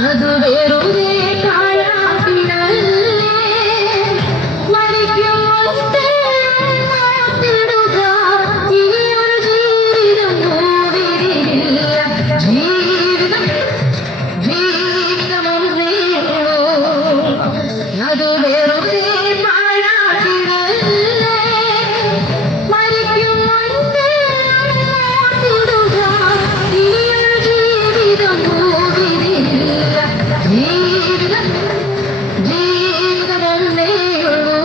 അത് വേറൊരു കാലാകിടല്ലേ മരിക്കും ഈ ഒരു ജീവിതം പോവില്ല ജീവിതം ജീവിതമൊന്നേ അത് വേറൊരു കാലാകിടല്ലേ മരിക്കും ഈ ഒരു ജീവിതം പോവില്ല ജീവിതം ജീവിതമൊന്നേ ഉള്ളൂ.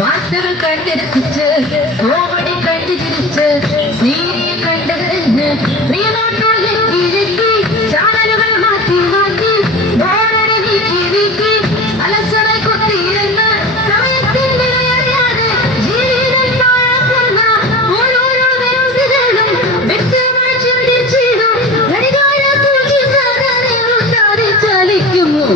വാർത്തകൾ കണ്ടിരിച്ച് കോമഡി കണ്ടിരിച്ച് സീരിയൽ കണ്ടതെന്ന് ചാനലുകൾ മാറ്റി മാറ്റി അലസറ കൊത്തിയിരുന്ന് സമയത്തിന്റെ അറിയാതെ ജീവിതം പാഴാക്കുന്ന ഓരോരോ ദിവസങ്ങളും വ്യക്തമായി ചിന്തിച്ചിടും ഘടികാര ചലിക്കുന്നു.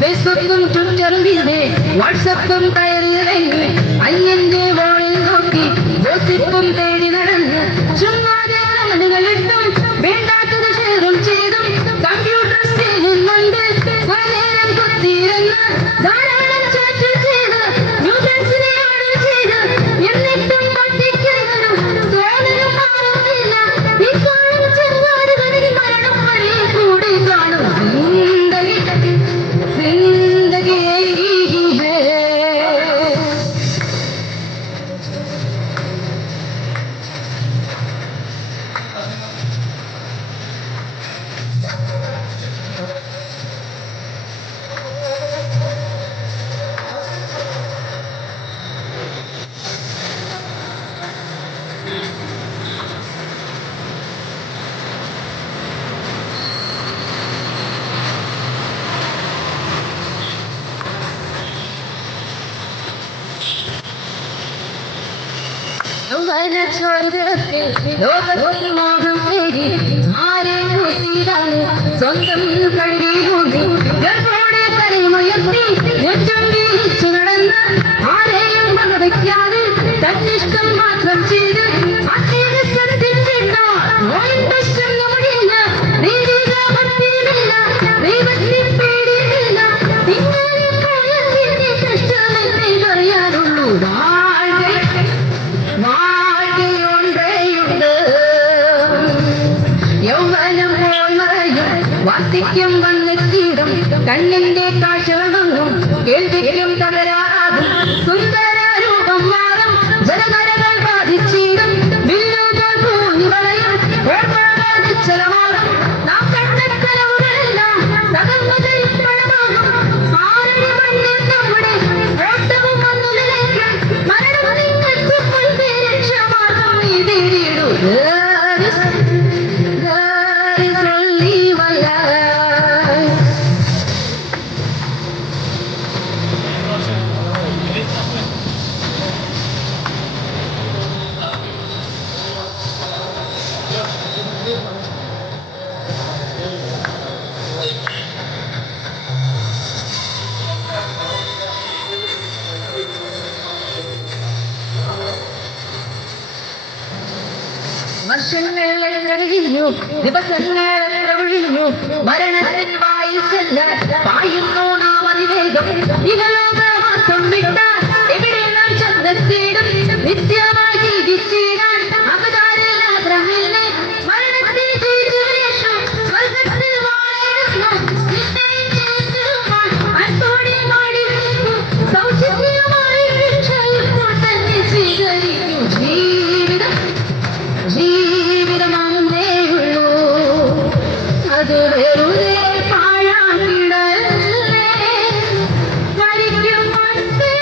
ഫേസ്ബുക്കും ട്വിറ്ററും പിന്നെ വാട്സപ്പും കയറിയിറങ്ങി അയ്യന്റെ വോളിൽ നോക്കി ഗോസിപ്പും തേടി നടന്ന് ചുമ്മാതെ കമന്റുകളിട്ടും വേണ്ടാത്തത് ഷെയറും ചെയ്തും കമ്പ്യൂട്ടർ സ്ക്രീനിൽ കണ്ട് കുറെ നേരം കുത്തിയിരുന്ന് ധാരാളം ചാറ്റ് ചെയ്ത് ന്യൂസൻസിനെ ഓർഡർ ചെയ്ത് എന്നിട്ടും പറ്റിക്കുന്നതും തോന്നലും മാറുന്നില്ല. ഈ കാണും ചെറുപാടുകളിൽ മരണം വരെ കൂടെ കാണും जिंदगी ही है. ലോകത്തിൽ മോഹം നേടി ആരെയും സ്വന്തം കഴുകി കൂടി ഗർഭോടെ കരയുമയർത്തി നെഞ്ചം വീഴിച്ചു നടന്ന് ആരെയും വകവയ്ക്കാതെ തന്നിഷ്ടം മാത്രം ചെയ്ത് ദൈവത്തിൻ പേടിയില്ല ഇങ്ങനെ കാലത്തിന്റെ കഷ്ടമെന്നേ പറയാനുള്ളൂ. യൗവനം പോയി മറയും വാർദ്ധക്യം വന്നെത്തിയിടും കണ്ണിന്റെ കാഴ്ചകളൊന്നും കേൾവിക്കും തകരാറും സുന്ദര രൂപം മാറും ജനകരകൾ ബാധിച്ചിടും വില്ലുകൾ പൂഞ്ഞു വളയും ഓർമ്മമാറും നാം കണ്ട കലവുകളെല്ലാം തകർന്നതയും പണമാകും. ആരുടെ മണ്ണിൽ നമ്മുടെ ഓട്ടവും വന്നു നിലയ്ക്കും മരണം നിങ്ങൾക്ക് രക്ഷമാർഗം നീ തേടിയിടൂ. വർഷങ്ങൾ കഴിഞ്ഞു ദിവസങ്ങൾ ഒഴിഞ്ഞു മരണത്തിൻ വായുസല്ല പായുന്നു നാം അതിവേഗം ഇഹലോകവാസം വിട്ട എവിടെ നാം ചെന്നെത്തിയിടും നിത്യമായി ജീവിച്ചിടാൻ അപകാരമില്ല. മരണത്തെ ജയിച്ചു ശേഷം സ്വർഗത്തിൽ വാഴുന്നു അൻപോടെ മാടി സൗജന്യമായി ഇപ്പോൾ തന്നെ സ്വീകരിക്കൂ. ജീവിതമൊന്നേ ഉള്ളൂ അത് വെറുതെ പാഴാക്കിടല്ലേ മരിക്കും മുൻപേ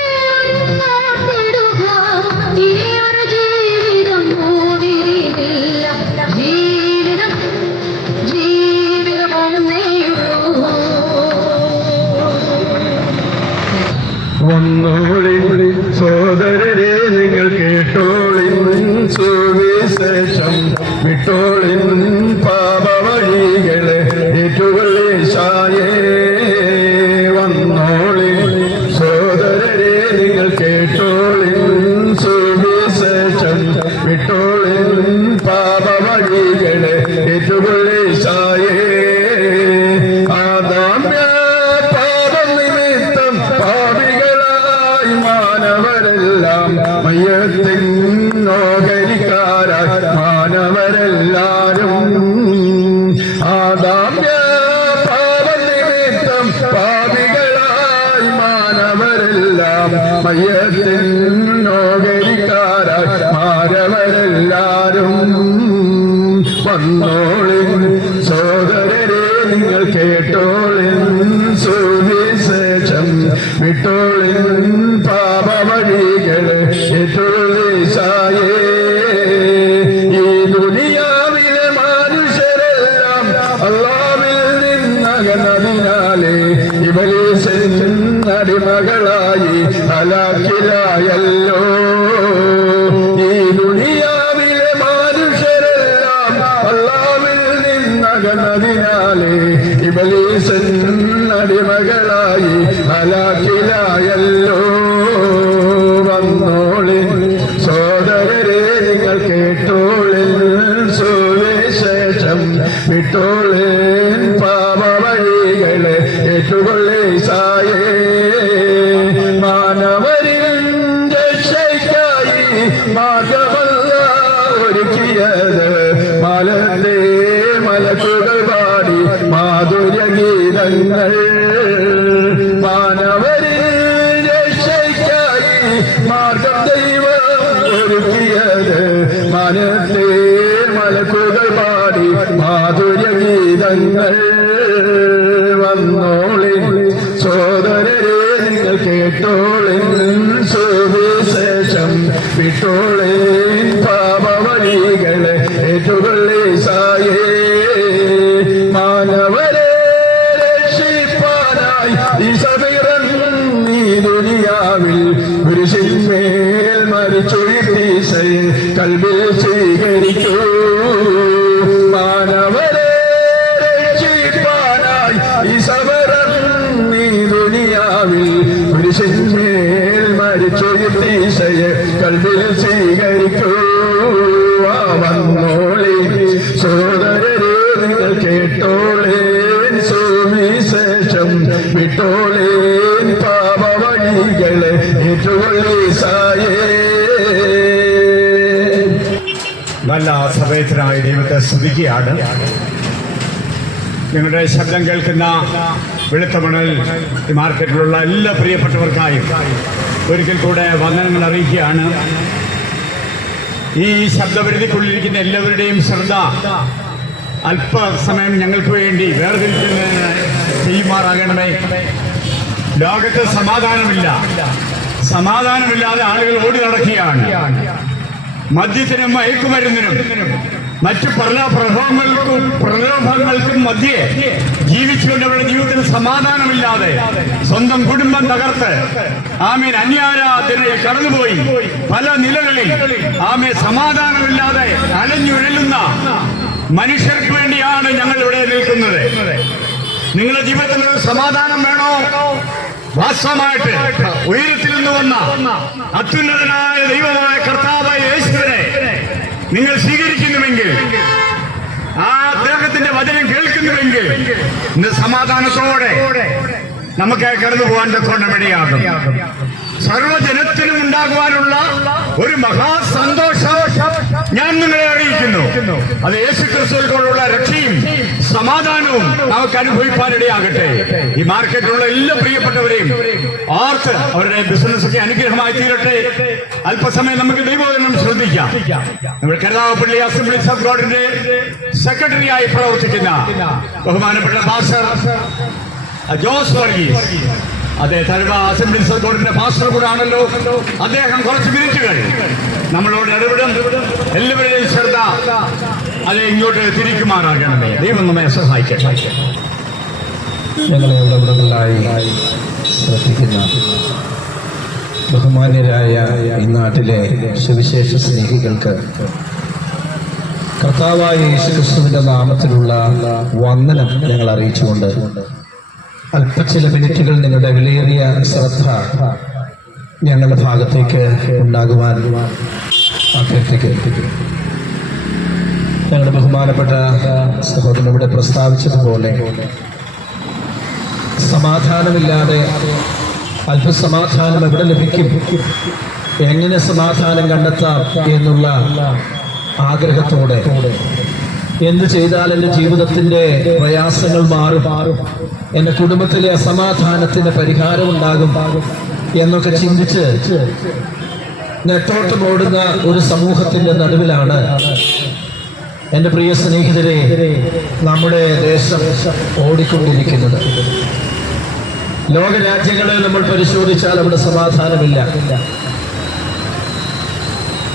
വന്നോളിൻ സോദരരെ നിങ്ങൾ കേട്ടോളിൻ സുവിശേഷം വിട്ടോളിൻ പാപവഴികളെ ഏറ്റുകൊള്ളീശായേ വന്നോളിൻ സോദരരെ നിങ്ങൾ കേട്ടോളിൻ സുവിശേഷം വിട്ടോളിൻ പാപവഴികളെ ഏറ്റുകൊള്ളീശായേ മയ്യത്തിനോകരിക്കാരായി മാനവരെല്ലാരും ആദാമ്യ പാപനിമിത്തം പാപികളായി മാനവരെല്ലാം മയ്യത്തിനോകരിക്കാരായി മാനവരെല്ലാരും വന്നോളിൻ സോദരരെ നിങ്ങൾ കേട്ടോളിൻ സുവിശേഷം വിട്ടോളിൻ പാപവഴികളെ ഏറ്റുകൊള്ളീശായേ ഈ ദുനിയാവിലെ മനുഷ്യരെല്ലാം അല്ലാഹുവിൽ നിന്നകന്നതിനാലേ ഇബ്ലീസിൻ അടിമകളായി ഹലാക്കിലായല്ലോ ഈ ദുനിയാവിലെ മനുഷ്യരെല്ലാം അല്ലാഹുവിൽ നിന്നകന്നതിനാലേ ഇബ്ലീസിൻ അടിമകളായി ഹലാക്കിലായല്ലോ വന്നോളിൻ സോദരരെ നിങ്ങൾ കേട്ടോളിൻ സുവിശേഷം വിട്ടോളിൻ പാപവഴികളെ ഏറ്റുകൊള്ളീശായേ മാനവരിൽ രക്ഷയ്ക്കായി മാർഗമല്ല ഒരുക്കിയത് മലത്തെ മലക്കുകൾ പാടി മാധുര്യഗീതങ്ങൾ മാനവരിൽ രക്ഷയ്ക്കായി മാർഗം ദൈവം ഒരുക്കിയത് മനത്തെ മലക്കുകൾ പാടി മാധുര്യഗീതങ്ങൾ വന്നോളിൻ സോദരരെ നിങ്ങൾ കേട്ടോളിൻ സുവിശേഷം വിട്ടോളിൻ പാപവഴികളെ ഏറ്റുകൊള്ളീശായേ മാനവരെ രക്ഷിപ്പാനായി ഈ സബീറൻ ഈ ദുനിയാവിൽ കുരിശിന്മേൽ മരിച്ചൊഴിത്തീശയിൽ കൽബിൽ സ്വീകരിക്കൂ മാനവരെ രക്ഷിപ്പാനായി ഈ സബീറൻ ഈ ദുനിയാവിൽ കുരിശിന്മേൽ മരിച്ചൊഴിത്തീശയിൽ കൽബിൽ സ്വീകരിക്കൂ വന്നോളി സോദരരെ നിങ്ങൾ കേട്ടോളേൻ സുവിശേഷം വിട്ടോളേൻ പാപവഴികളെ ഏറ്റുകൊള്ളീശായേ നല്ല സമയത്തിനായി ദൈവത്തെ സ്തുതിക്കുകയാണ്. നിങ്ങളുടെ ശബ്ദം കേൾക്കുന്ന വെളുത്തമണൽ മാർക്കറ്റിലുള്ള എല്ലാ പ്രിയപ്പെട്ടവർക്കായും ഒരിക്കൽ കൂടെ വന്ദനങ്ങൾ അറിയിക്കുകയാണ്. ഈ ശബ്ദപരിധിക്കുള്ളിരിക്കുന്ന എല്ലാവരുടെയും ശ്രദ്ധ അല്പസമയം ഞങ്ങൾക്ക് വേണ്ടി വേർതിരിക്കുന്നതിന് ചെയ്യുമാറാകണമേ. ലോകത്ത് സമാധാനമില്ലാതെ ആളുകൾ ഓടി നടക്കുകയാണ്. മദ്യത്തിനും മയക്കുമരുന്നിനും മറ്റു പ്രലോഭങ്ങൾക്കും മധ്യേ ജീവിച്ചുകൊണ്ട് അവരുടെ ജീവിതത്തിൽ സമാധാനമില്ലാതെ സ്വന്തം കുടുംബം തകർത്ത് ആമേൻ അന്യാരാധനയിൽ കടന്നുപോയി പല നിലകളിൽ സമാധാനമില്ലാതെ അലഞ്ഞുഴലുന്ന മനുഷ്യർക്ക് വേണ്ടിയാണ് ഞങ്ങൾ ഇവിടെ നിൽക്കുന്നത്. നിങ്ങളുടെ ജീവിതത്തിൽ സമാധാനം വേണോ? വാസ്തവമായിട്ട് ഉയരത്തിൽ നിന്ന് വന്ന അത്യുന്നതനായ ദൈവമായ കർത്താവായ യേശുവിനെ നിങ്ങൾ സ്വീകരിക്കുന്നുവെങ്കിൽ, ആ അദ്ദേഹത്തിന്റെ വചനം കേൾക്കുന്നുവെങ്കിൽ, ഇന്ന് സമാധാനത്തോടെ നമുക്ക് കടന്നു പോകാൻ തക്കോണം ഇടയാകും. സർവജനത്തിനും ഉണ്ടാകുവാനുള്ള ഒരു മഹാസന്തോഷം ഞാൻ നിങ്ങളെ അറിയിക്കുന്നു. അത് യേശുക്രിസ്തുവിലുള്ള രക്ഷയും സമാധാനവും നമുക്ക് അനുഭവിക്കാനിടയാകട്ടെ. ഈ മാർക്കറ്റിലുള്ള എല്ലാ പ്രിയപ്പെട്ടവരെയും ഓർത്ത് അവരുടെ ബിസിനസ് ഒക്കെ അനുഗ്രഹമായി തീരട്ടെ. അല്പസമയം നമുക്ക് ദൈവവചനം ശ്രദ്ധിക്കാം. നമ്മൾ കരുനാഗപ്പള്ളി അസംബ്ലീസ് ഓഫ് ഗോഡിന്റെ സെക്രട്ടറിയായി പ്രവർത്തിക്കുന്ന ബഹുമാനപ്പെട്ട പാസ്റ്റർ ജോസ് വർഗീസ്, അദ്ദേഹം തഴവ അസംബ്ലീസ് ഓഫ് ഗോഡിന്റെ പാസ്റ്റർ കൂടെ ആണല്ലോ. അദ്ദേഹം കുറച്ച് മിനിറ്റുകൾ നമ്മളോട് ഇടപെടും. എല്ലാവരുടെയും ശ്രദ്ധ അത് ഇങ്ങോട്ട് തിരിക്കുമാറാകണമേ. ദൈവം നമ്മെ സഹായിക്കട്ടെ. ഞങ്ങളെ ഇടപെടലായി ശ്രദ്ധിക്കുന്ന ബഹുമാന്യരായ ഈ നാട്ടിലെ സുവിശേഷ സ്നേഹികൾക്ക് കർത്താവായ യേശുക്രിസ്തുവിന്റെ നാമത്തിലുള്ള വന്ദനം ഞങ്ങൾ അറിയിച്ചുകൊണ്ട് ചില മിനിറ്റുകൾ നിങ്ങളുടെ വിലയേറിയ ശ്രദ്ധ ഞങ്ങളുടെ ഭാഗത്തേക്ക് ഉണ്ടാകുവാൻ അഭ്യർത്ഥിക്കുന്നു. ഞങ്ങളുടെ ബഹുമാനപ്പെട്ട സഹോദരൻ ഇവിടെ പ്രസ്താവിച്ചതുപോലെ സമാധാനമില്ലാതെ അല്പസമാധാനം എവിടെ ലഭിക്കും, എങ്ങനെ സമാധാനം കണ്ടെത്താം എന്നുള്ള ആഗ്രഹത്തോടെ എന്ത് ചെയ്താൽ എൻ്റെ ജീവിതത്തിൻ്റെ പ്രയാസങ്ങൾ മാറും, എൻ്റെ കുടുംബത്തിലെ അസമാധാനത്തിന് പരിഹാരമുണ്ടാകും എന്നൊക്കെ ചിന്തിച്ച് നെട്ടോട്ടമോടുന്ന ഒരു സമൂഹത്തിൻ്റെ നടുവിലാണ് എൻ്റെ പ്രിയ സ്നേഹിതരെ നമ്മുടെ ദേശം ഓടിക്കൊണ്ടിരിക്കുന്നത്. ലോകരാജ്യങ്ങളെ നമ്മൾ പരിശോധിച്ചാൽ അവിടെ സമാധാനമില്ല.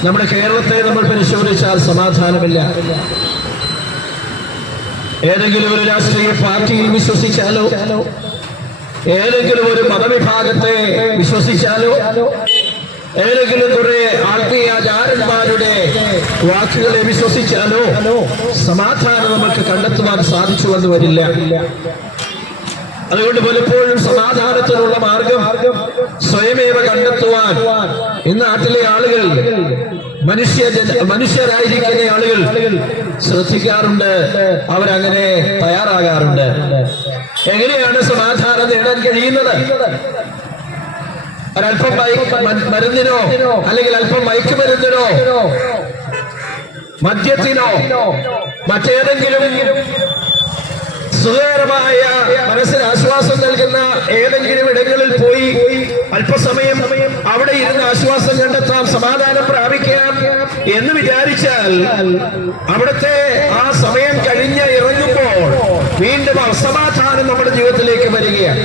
നമ്മുടെ കേരളത്തെ നമ്മൾ പരിശോധിച്ചാൽ സമാധാനമില്ല. ഏതെങ്കിലും ഒരു രാഷ്ട്രീയ പാർട്ടിയിൽ വിശ്വസിച്ചാലോ, ഏതെങ്കിലും ഒരു മതവിഭാഗത്തെ വിശ്വസിച്ചാലോ, ഏതെങ്കിലും കുറെ ആത്മീയാചാരന്മാരുടെ വാക്കുകളെ വിശ്വസിച്ചാലോ സമാധാനം നമുക്ക് കണ്ടെത്തുവാൻ സാധിച്ചു എന്ന് വരില്ല. അതുകൊണ്ട് പലപ്പോഴും സമാധാനത്തിനുള്ള മാർഗം സ്വയമേവ കണ്ടെത്തുവാൻ ഈ നാട്ടിലെ ആളുകൾ, മനുഷ്യരായിരിക്കുന്ന ആളുകൾ ശ്രദ്ധിക്കാറുണ്ട്, അവരങ്ങനെ തയ്യാറാകാറുണ്ട്. എങ്ങനെയാണ് സമാധാനം നേടാൻ കഴിയുന്നത്? ഒരല്പം മരുന്നിനോ അല്ലെങ്കിൽ അല്പം മയക്കുമരുന്നിനോ മദ്യത്തിനോ മറ്റേതെങ്കിലും സുഖകരമായ മനസ്സിന് ആശ്വാസം നൽകുന്ന ഏതെങ്കിലും ഇടങ്ങളിൽ പോയി അല്പസമയം അവിടെ ഇരുന്ന് ആശ്വാസം കണ്ടെത്താം, സമാധാനം പ്രാപിക്കാം എന്ന് വിചാരിച്ചാൽ അവിടുത്തെ ആ സമയം കഴിഞ്ഞ് ഇറങ്ങുമ്പോൾ വീണ്ടും അസമാധാനം നമ്മുടെ ജീവിതത്തിലേക്ക് വരികയാണ്.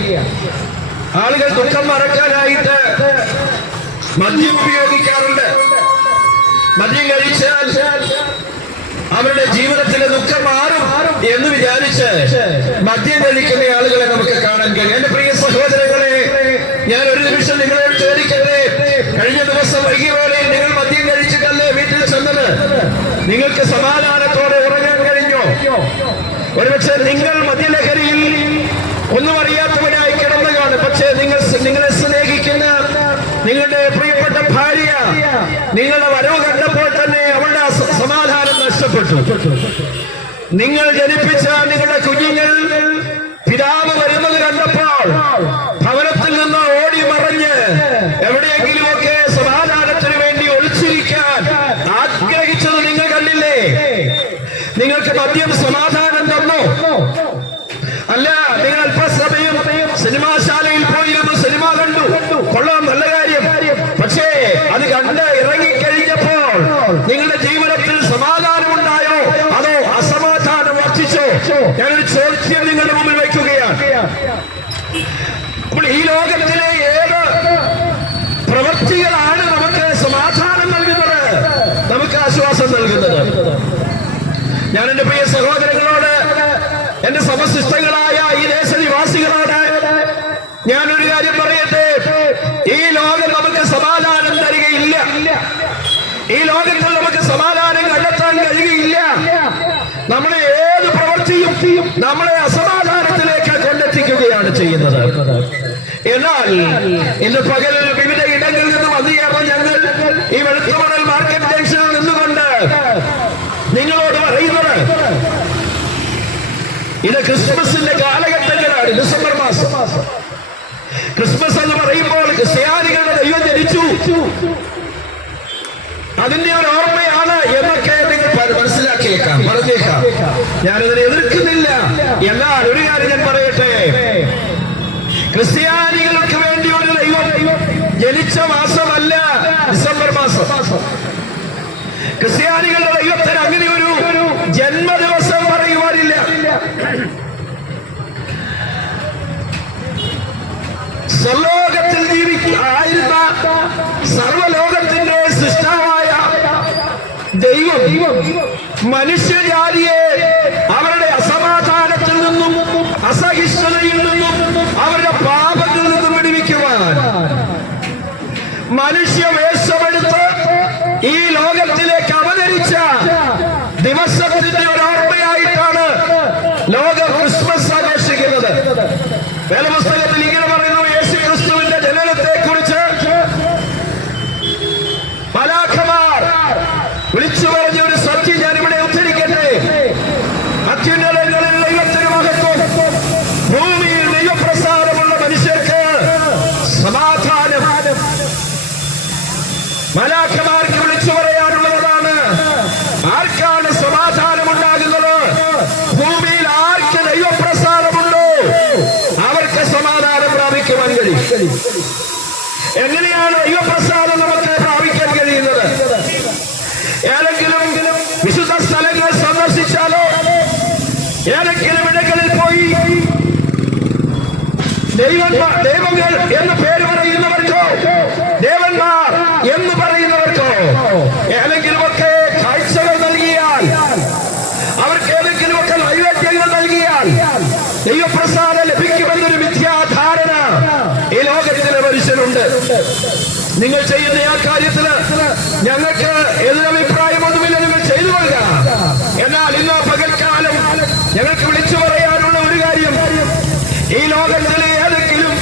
ആളുകൾ ദുഃഖം മറക്കാനായിട്ട് മദ്യം ഉപയോഗിക്കാറുണ്ട്. മദ്യം കഴിച്ചാൽ അവരുടെ ജീവിതത്തിലെ ദുഃഖം മാറും എന്ന് വിചാരിച്ച് മദ്യം കഴിക്കുന്ന ആളുകളെ നമുക്ക് കാണാൻ കഴിയും. എന്റെ പ്രിയ സഹോദരങ്ങളെ, ഞാൻ ഒരു നിമിഷം നിങ്ങളോട് ചോദിക്കട്ടെ, കഴിഞ്ഞ ദിവസം വൈകിയോടെ നിങ്ങൾ മദ്യം കഴിച്ചിട്ടല്ലേ വീട്ടിൽ ചെന്നത്? നിങ്ങൾക്ക് സമാധാനത്തോടെ ഉറങ്ങാൻ കഴിഞ്ഞോ? ഒരുപക്ഷെ നിങ്ങൾ മദ്യലഹരിയിൽ ഒന്നും അറിയാത്തവരായി കിടന്നു കാണും. പക്ഷേ നിങ്ങളെ സ്നേഹിക്കുന്ന നിങ്ങളുടെ പ്രിയപ്പെട്ട ഭാര്യ നിങ്ങളുടെ വരവ് കണ്ടപ്പോൾ തന്നെ അവളുടെ സമാധാനം നഷ്ടപ്പെട്ടു. നിങ്ങൾ ജനിപ്പിച്ച നിങ്ങളുടെ കുഞ്ഞുങ്ങൾ പിതാവ് വരുന്നത് കണ്ടപ്പോൾ ഭവനത്തിൽ നിന്ന് ഓടി മറഞ്ഞ് എവിടെയെങ്കിലുമൊക്കെ സമാധാനത്തിന് വേണ്ടി ഒളിച്ചിരിക്കാൻ ആഗ്രഹിച്ചത് നിങ്ങൾ കണ്ടില്ലേ? നിങ്ങൾക്ക് മദ്യം സമാധാനം തന്നു? അല്ല, നിങ്ങൾ അല്പസമയം സിനിമാശാലയിൽ പോയിരുന്നു, സിനിമ കണ്ടു, കൊള്ളാം, നല്ല കാര്യം. പക്ഷേ അത് കണ്ട് ഇറങ്ങിക്കഴിഞ്ഞപ്പോൾ നിങ്ങളുടെ ജീവിതത്തിൽ സമാധാനമുണ്ടായോ അതോ അസമാധാനം വർദ്ധിച്ചോ? ഞാനൊരു ചോദ്യം നിങ്ങളുടെ മുമ്പിൽ വയ്ക്കുകയാണ്. അപ്പോൾ ഈ ലോകത്തിലെ ഏത് പ്രവൃത്തികളാണ് നമുക്ക് സമാധാനം നൽകുന്നത്, നമുക്ക് ആശ്വാസം നൽകുന്നത്? ഞാൻ എന്റെ പ്രിയ സഹോദരങ്ങളോട്, എന്റെ സമശിഷ്ടങ്ങളായ ഈ ദേശനിവാസികളോട് ഞാനൊരു കാര്യം പറയട്ടെ. ഈ ലോകം നമുക്ക് സമാധാനം തരികയില്ല. ഈ ലോകത്തിൽ നമുക്ക് സമാധാനം കണ്ടെത്താൻ കഴിയുകയില്ല. നമ്മുടെ ഏത് പ്രവൃത്തിയും നമ്മളെ അസമാധാനത്തിലേക്ക് കൊണ്ടെത്തിക്കുകയാണ് ചെയ്യുന്നത്. എന്നാൽ ഇന്ന് പകൽ വിവിധ ഇടങ്ങളിൽ നിന്ന് വന്നുകയറുന്ന ഞങ്ങൾ ഈ വെളുത്തുമണൽ മാർക്കറ്റ് ജംഗ്ഷനിൽ നിന്നുകൊണ്ട് നിങ്ങളോട് പറയുന്നത്, ഇത് ക്രിസ്മസിന്റെ കാലഘട്ടങ്ങളാണ്. ഡിസംബർ മാസം ക്രിസ്മസ് എന്ന് പറയുമ്പോൾ ക്രിസ്ത്യാനികളുടെ ദൈവം ജനിച്ചു, അതിന്റെ ഒരു ഓർമ്മയാണ് എന്നൊക്കെ നിങ്ങൾ മനസ്സിലാക്കിയേക്കാം, പറഞ്ഞേക്കാം. ഞാനിതിനെ എതിർക്കുന്നില്ല. എന്നാൽ ഒരു കാര്യം ഞാൻ പറയട്ടെ, ക്രിസ്ത്യാനികൾക്ക് വേണ്ടി ഒരു ദൈവം ജനിച്ച മാസമല്ല ഡിസംബർ മാസം. ക്രിസ്ത്യാനികളുടെ ദൈവത്തിന് അങ്ങനെ ഒരു ജന്മദിവസം പറയുവാനില്ല. സർവലോകത്തിൽ ആയിരുന്ന സർവലോകത്തിന്റെ സൃഷ്ടാവായ ദൈവം മനുഷ്യജാതിയെ അവരുടെ അസമാധാനത്തിൽ നിന്നും അസഹിഷ്ണുതയിൽ നിന്നും അവരുടെ പാപത്തിൽ നിന്നും വിടുവിക്കുവാൻ മനുഷ്യവേഷമെടുത്ത് ഈ ലോകത്തിലേക്ക് അവതരിച്ച ദിവസത്തിന്റെ ഒരു ഓർമ്മയായിട്ടാണ് ലോകം ക്രിസ്മസ് ആഘോഷിക്കുന്നത്. വേദപുസ്തകത്തിൽ ഇങ്ങനെ പറയുന്നു, യേശു ക്രിസ്തുവിന്റെ ജനനത്തെ കുറിച്ച് മാലാഖമാർ വിളിച്ചു പറഞ്ഞ ഒരു സത്യം ഞാനിവിടെ ഉദ്ധരിക്കട്ടെ. അത്യുന്നതങ്ങളിൽ ദൈവത്തിന് മഹത്വം, ഭൂമിയിൽ ദൈവപ്രസാദമുള്ള മനുഷ്യർക്ക് സമാധാനം. മാലാഖമാർക്ക് വിളിച്ചു പറയാനുള്ളതാണ്, ആർക്കാണ് സമാധാനം ഉണ്ടാകുന്നത്? ഭൂമിയിൽ ആർക്ക് ദൈവപ്രസാദമുണ്ടോ അവർക്ക് സമാധാനം പ്രാപിക്കുവാൻ കഴിയും. എങ്ങനെയാണ് ദൈവപ്രസാദം നമുക്ക് പ്രാപിക്കാൻ കഴിയുന്നത്? ഏതെങ്കിലും വിശുദ്ധ സ്ഥലങ്ങൾ സന്ദർശിച്ചാലോ, ഏതെങ്കിലും ഇടങ്ങളിൽ പോയി ദൈവങ്ങൾ എന്ന് പേര് പറയുന്നവർക്കോ, ദേവന്മാർ എന്ന് പറയുന്നവർക്കോ ഏതെങ്കിലുമൊക്കെ കാഴ്ചകൾ നൽകിയാൽ, അവർക്ക് ഏതെങ്കിലുമൊക്കെ നൈവേദ്യങ്ങൾ നൽകിയാൽ ദൈവപ്രസാദം ലഭിക്കുമെന്നൊരു മിഥ്യാധാരണ ഈ ലോകത്തിലെ മനുഷ്യനുണ്ട്. നിങ്ങൾ ചെയ്യുന്ന ആ കാര്യത്തില് ഞങ്ങൾക്ക് എതിരഭിപ്രായമൊന്നുമില്ല, നിങ്ങൾ ചെയ്തു കൊള്ളുക. എന്നാൽ ഇന്ന് പകൽക്കാലം ഞങ്ങൾക്ക് വിളിച്ചു പറയാനുള്ള ഒരു കാര്യം, ഈ ലോകത്തിലെ ഏതെങ്കിലും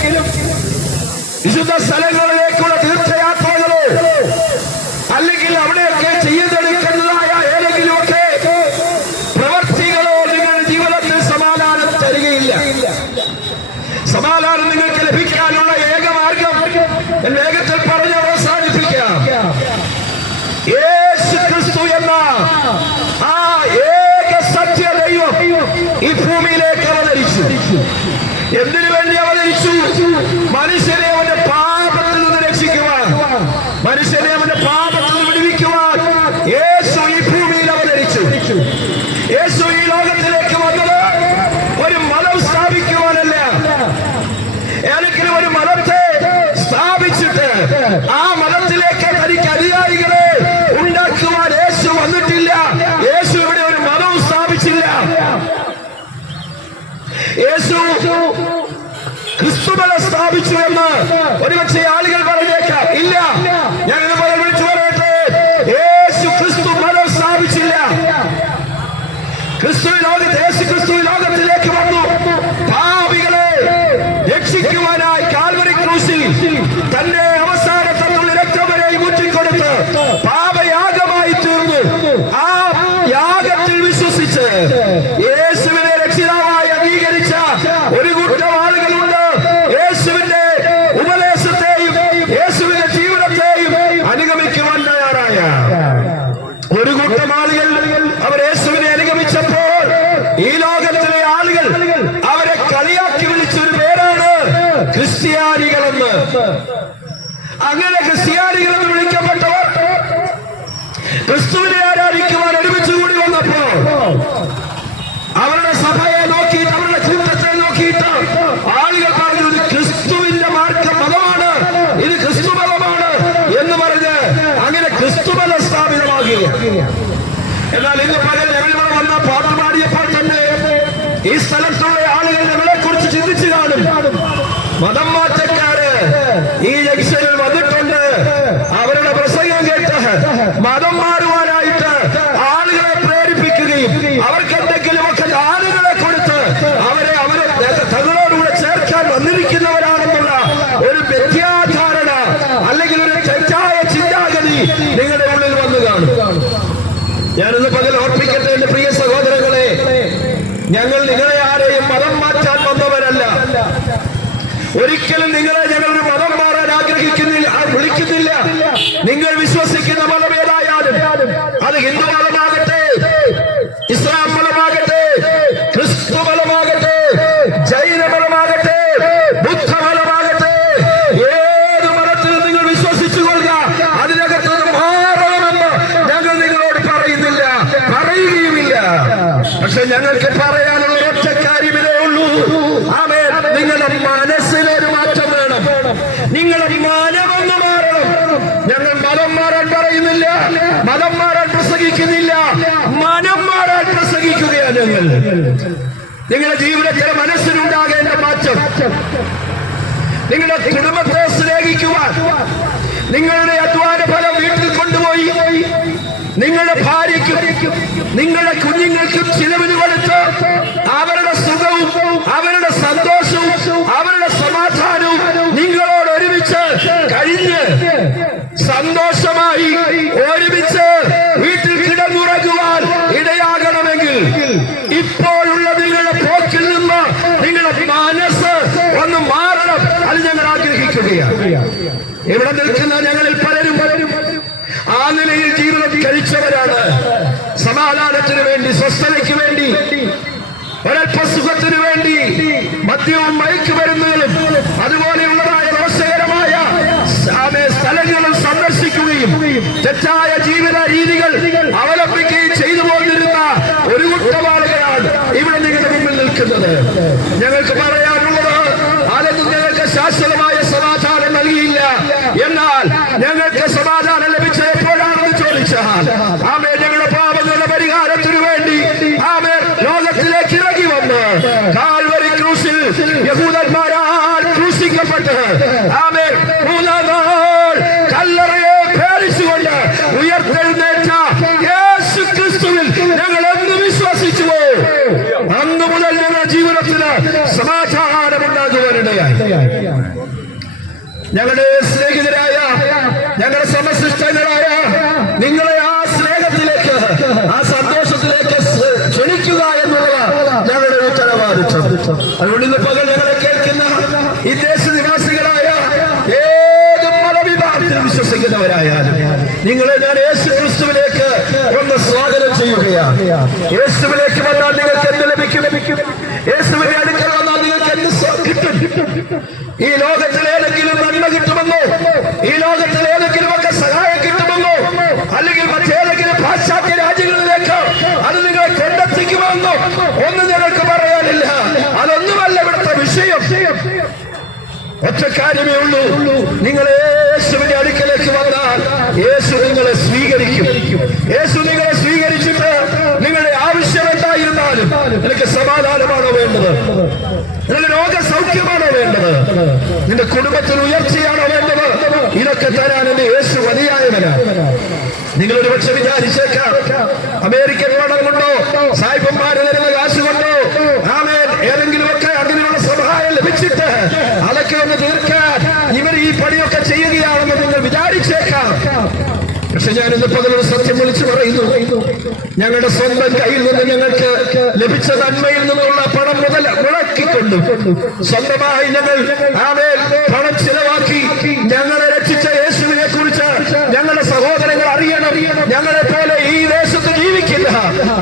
വിശുദ്ധ സ്ഥലങ്ങളിലേക്കുള്ള തീർത്ഥയാത്രകളോ അല്ലെങ്കിൽ അവിടെയൊക്കെ ചെയ്തെടുക്കുന്നതായ ഏതെങ്കിലുമൊക്കെ പ്രവർത്തികളോ നിങ്ങളുടെ ജീവിതത്തിൽ സമാധാനം തരികയില്ല. സമാധാനം നിങ്ങൾക്ക് ലഭിക്കാനുള്ള ഏക മാർഗം ഞാൻ വേഗത്തിൽ പറഞ്ഞ് അവസാനിപ്പിക്കാം. യേശു ക്രിസ്തു എന്ന ആ ഏക സത്യ ദൈവം ഈ ഭൂമിയിലേക്ക് അവതരിച്ചു. എന്തിനു വേണ്ടി അവതരിച്ചു? മനുഷ്യനെ അവന്റെ പാപത്തിൽ നിന്ന് രക്ഷിക്കുവാൻ, മനുഷ്യനെ അവന്റെ പാപത്തിൽ നിന്ന് വിടുവിക്കുവാൻ യേശു ഈ ഭൂമിയിൽ അവതരിച്ചു. യേശു ഈ ലോകത്തിലേക്ക് വന്നത് ഒരു മതം സ്ഥാപിക്കുവാനല്ല. ഏതെങ്കിലും ഒരു മതത്തെ സ്ഥാപിച്ചിട്ട് ആ മതത്തിലേക്ക് തനിക്ക് അനുയായികളെ ഉണ്ടാക്കുവാൻ യേശു വന്നിട്ടില്ല. യേശു ഇവിടെ ഒരു മതവും സ്ഥാപിച്ചില്ല. യേശു ക്രിസ്തുമതം സ്ഥാപിച്ചു എന്ന് ഒരുപക്ഷെ ആളുകൾ പറഞ്ഞേക്കാം. ഇല്ല, ഞാൻ ഇതുപോലെ വിളിച്ചു പറയട്ടെ, യേശു ക്രിസ്തു മതം സ്ഥാപിച്ചില്ല. യേശു ക്രിസ്തു ലോകത്തിലേക്ക് വന്നു പാപികളെ രക്ഷിക്കുവാനായി കാൽവരി ക്രൂശിൽ തന്റെ അവസാനത്തുള്ള രക്തം വരെ ഊറ്റിക്കൊടുത്ത് പാപയാഗമായി തീർന്നു. ആ യാഗത്തിൽ വിശ്വസിച്ച് യേശുവിനെ രക്ഷിതാവായി അംഗീകരിച്ച ഒരു കൂട്ടം ആളുകളുണ്ട്. യേശുവിന്റെ ഉപദേശത്തെയും യേശുവിന്റെ ജീവിതത്തെയും അനുഗമിക്കുവാൻ തയ്യാറായ ഒരു കൂട്ടം ആളുകൾ അവർ യേശുവിനെ അനുഗമിച്ചപ്പോൾ ഈ ലോകത്തിലെ ആളുകൾ അവരെ കളിയാക്കി വിളിച്ചൊരു പേരാണ് ക്രിസ്ത്യാനികളെന്ന്. അങ്ങനെ ക്രിസ്ത്യാനികളെന്ന് വിളിക്കപ്പെട്ടവർ ക്രിസ്തുവിനെ ആരാധിക്കുവാൻ ഒരുമിച്ച് കൂടി വന്നപ്പോൾ അവരുടെ സഭയെ നോക്കിയിട്ട്, അവരുടെ കൂട്ടത്തെ നോക്കിയിട്ട് ആളുകൾ പറഞ്ഞു, ഇത് ക്രിസ്തുവിന്റെ മതമാണ്, ഇത് ക്രിസ്തു മതമാണ് എന്ന് പറഞ്ഞ് അങ്ങനെ ക്രിസ്തുമതം സ്ഥാപിതമാകുകയാണ്. എന്നാൽ ഇന്ന് പകൽ ഞങ്ങളിവിടെ വന്ന പാട്ട് പാടിയപ്പോൾ തന്നെ ഈ സ്ഥലത്തുള്ള ആളുകൾ ഞങ്ങളെ കുറിച്ച് ചിന്തിച്ചു കാണും. മതം മാറ്റക്കാര് ഈ ജംഗ്ഷനിൽ വന്നിട്ടുണ്ട്. അവരുടെ പ്രസംഗം കേട്ട് മതം മാറുവാനായിട്ട് ആളുകളെ പ്രേരിപ്പിക്കുകയും അവർക്ക് എന്തെങ്കിലുമൊക്കെ ആളുകളെ കൊടുത്ത് അവരെ തങ്ങളോടുകൂടെ ചേർക്കാൻ വന്നിരിക്കുന്നവരാണെന്നുള്ള ഒരു വ്യത്യാധാരണ അല്ലെങ്കിൽ ഒരു തെറ്റായ ചിന്താഗതി നിങ്ങളുടെ ഉള്ളിൽ വന്നു കാണും. ഞാനിന്ന് പകൽ ഓർപ്പിക്കട്ടെ എന്റെ പ്രിയ സഹോദരങ്ങളെ, ഞങ്ങൾ നിങ്ങളെ ആരെയും മതം മാറ്റാൻ വന്നവരല്ല. ഒരിക്കലും നിങ്ങളെ ഞങ്ങളൊരു മതം മാറാൻ ആഗ്രഹിക്കുന്നില്ല, വിളിക്കുന്നില്ല. നിങ്ങൾ വിശ്വസിക്കുന്ന മതം ഏതായാലും, അത് ഹിന്ദു മതമാകട്ടെ, ഇസ്ലാം മതമാകട്ടെ, ക്രിസ്തു മതമാകട്ടെ, ജൈന മതമാകട്ടെ, ബുദ്ധ മതമാകട്ടെ, ഏത് മതത്തിലും നിങ്ങൾ വിശ്വസിച്ചു കൊള്ളുക. അതിനകത്ത് മാറണമെന്ന് ഞങ്ങൾ നിങ്ങളോട് പറയുന്നില്ല, പറയുകയുമില്ല. പക്ഷെ ഞങ്ങൾക്ക് പറയാനുള്ള ഒറ്റ കാര്യമിതേ ഉള്ളൂ. ആമേൻ. നിങ്ങളുടെ മനസ്സിനൊരു മാറ്റം വേണം, നിങ്ങളുടെ മനമൊന്ന് മാറണം. ഞങ്ങൾ മതം മാറാൻ പറയുന്നില്ല, മതം മാറാൻ പ്രസംഗിക്കുന്നില്ല, മനം മാറാൻ പ്രസംഗിക്കുകയാണ് ഞങ്ങൾ. നിങ്ങളുടെ ജീവിതത്തിലെ മനസ്സിനുണ്ടാകേണ്ട മാറ്റം, നിങ്ങളുടെ കുടുംബത്തെ സ്നേഹിക്കുവാൻ, നിങ്ങളുടെ അധ്വാന ഫലം വീട്ടിൽ കൊണ്ടുപോയി നിങ്ങളുടെ ഭാര്യയ്ക്കും നിങ്ങളുടെ കുഞ്ഞുങ്ങൾക്കും ചിലവിന് കൊടുത്ത് അവരുടെ സുഖവും അവരുടെ സന്തോഷവും അവരുടെ സമാധാനവും നിങ്ങളോട് ഒരുമിച്ച് കഴിഞ്ഞ് സന്തോഷമായി ഒരുമിച്ച് വീട്ടിൽ കിടന്നുറങ്ങുവാൻ ഇടയാകണമെങ്കിൽ ഇപ്പോഴുള്ള നിങ്ങളുടെ പോക്കിൽ നിന്ന് നിങ്ങളുടെ മനസ്സ് ഒന്ന് മാറണം. അത് ഞങ്ങൾ ആഗ്രഹിക്കുകയാണ്. ഇവിടെ നിൽക്കുന്ന ഞങ്ങളിൽ പലരും ആ നിലയിൽ ജീവിതം കഴിച്ചവരാണ്. സമാധാനത്തിന് വേണ്ടി, സ്വസ്ഥതയ്ക്ക് വേണ്ടി, ഒരൽപ്പ സുഖത്തിന് വേണ്ടി മദ്യവും മയക്കുമരുന്നുകളും അതുപോലെയുള്ളതായ ദോഷകരമായ സ്ഥലങ്ങളും സന്ദർശിക്കുകയും തെറ്റായ ജീവിത രീതികൾ അവലംബിക്കുകയും ചെയ്തു പോന്നിരുന്ന ഒരു കൂട്ടം ആളുകളാണ് ഇവിടെ നിങ്ങളുടെ മുമ്പിൽ നിൽക്കുന്നത്. ഞങ്ങൾക്ക് പറയാനുള്ളത്, അതൊന്നും ഞങ്ങൾക്ക് ശാശ്വതമായ സമാധാനം നൽകിയില്ല. എന്നാൽ ഞങ്ങൾക്ക് സമാധാനം ലഭിച്ച എപ്പോഴാണെന്ന് ചോദിച്ചാൽ ആമേ ഞങ്ങളുടെ പാപങ്ങളുടെ പരിഹാരത്തിനു വേണ്ടി ആമേ ലോകത്തിലേക്ക് ഇറങ്ങി വന്ന് കാൽവരി ക്രൂശിൽ യഹൂദന്മാരാൽ ക്രൂശിക്കപ്പെട്ട് ആമേ മൂന്നാം നാൾ കല്ലറയെ ഭേദിച്ചുകൊണ്ട് ഉയർത്തെഴുന്നേറ്റ യേശു ക്രിസ്തുവിൽ ഞങ്ങൾ എന്ന് വിശ്വസിച്ചുവോ അന്ന് മുതൽ ഞങ്ങളുടെ ജീവിതത്തിന് സമാധാനമുണ്ടാകുവാനിടയായി. ഞങ്ങളുടെ സ്നേഹിതരായ, ഞങ്ങളുടെ സമശിഷ്ടങ്ങളായ നിങ്ങളെ ആ സ്നേഹത്തിലേക്ക്, ആ സന്തോഷത്തിലേക്ക് ക്ഷണിക്കുക എന്നുള്ളത് ഞങ്ങളുടെ ഉത്തരവാദിത്വം. അതുകൊണ്ട് ഇന്ന് പകൽ ഞങ്ങളെ കേൾക്കുന്ന ഈ ദേശനിവാസികളായ ഏത് മതവിഭാഗത്തിൽ വിശ്വസിക്കുന്നവരായാലും നിങ്ങളെ ഞാൻ യേശു ക്രിസ്തുവിലേക്ക് ഒന്ന് സ്വാഗതം ചെയ്യുകയാണ്. യേശുവിലേക്ക് വന്നാൽ നിങ്ങൾക്ക് എന്ത് ലഭിക്കും? യേശുവിന്റെ അടുക്കൽ വന്നാൽ നിങ്ങൾക്ക് എന്ത് കിട്ടും? ഈ ലോകത്തിൽ ഏതെങ്കിലും നന്മ കിട്ടുമെന്നോ, ഈ ലോകത്തിൽ ഏതെങ്കിലും ഒക്കെ സഹായം കിട്ടുമെന്നോ, അല്ലെങ്കിൽ മറ്റേതെങ്കിലും പാശ്ചാത്യ രാജ്യങ്ങളിലേക്ക് അത് നിങ്ങളെ കൊണ്ടെത്തിക്കുമെന്നോ ഒന്നും ഞങ്ങൾക്ക് പറയാനില്ല. അതൊന്നുമല്ല ഇവിടുത്തെ വിഷയം. ഒറ്റ കാര്യമേ ഉള്ളൂ, നിങ്ങൾ യേശുവിന്റെ അടുക്കലേക്ക് വന്നാൽ യേശു നിങ്ങളെ സ്വീകരിക്കും. യേശു നിങ്ങളെ സ്വീകരിച്ചിട്ട് നിങ്ങളുടെ ആവശ്യം എന്തായിരുന്നാലും, നിനക്ക് സമാധാനമാണോ വേണ്ടത്, നിന്റെ രോഗസൗഖ്യമാണോ വേണ്ടത്, നിന്റെ കുടുംബത്തിന് ഉയർച്ചയാണോ വേണ്ടത്, ഇതൊക്കെ തരാൻ എന്റെ യേശു മതിയായവനാണ്. നിങ്ങളൊരു പക്ഷെ വിചാരിച്ചേക്കാം, അമേരിക്കൻ പണം കൊണ്ടോ സായിപ്പന്മാര് തരുന്ന കാശ് കൊണ്ടോ ആമേൻ ഏതെങ്കിലുമൊക്കെ അതിനുള്ള സഹായം ലഭിച്ചിട്ട് അതൊക്കെ ഒന്ന് തീർക്കാൻ ഇവർ ഈ പണിയൊക്കെ ചെയ്യുകയാണെന്ന് നിങ്ങൾ വിചാരിച്ചേക്കാം. പക്ഷെ ഞാൻ ഇന്ന് പകലൊരു സത്യം വിളിച്ചു പറയുന്നു, ഞങ്ങളുടെ സ്വന്തം കയ്യിൽ നിന്ന് ഞങ്ങൾക്ക് ലഭിച്ച നന്മയിൽ നിന്നുള്ള പണം മുടക്കിക്കൊണ്ടു സ്വന്തമായി ഞങ്ങൾ ആമേൻ പണം ചിലവാക്കി ഞങ്ങളെ രക്ഷിച്ച യേശുവിനെ കുറിച്ച് ഞങ്ങളുടെ സഹോദരങ്ങൾ അറിയണം. ഞങ്ങളെ പോലെ ഈ ദേശത്ത് ജീവിക്കില്ല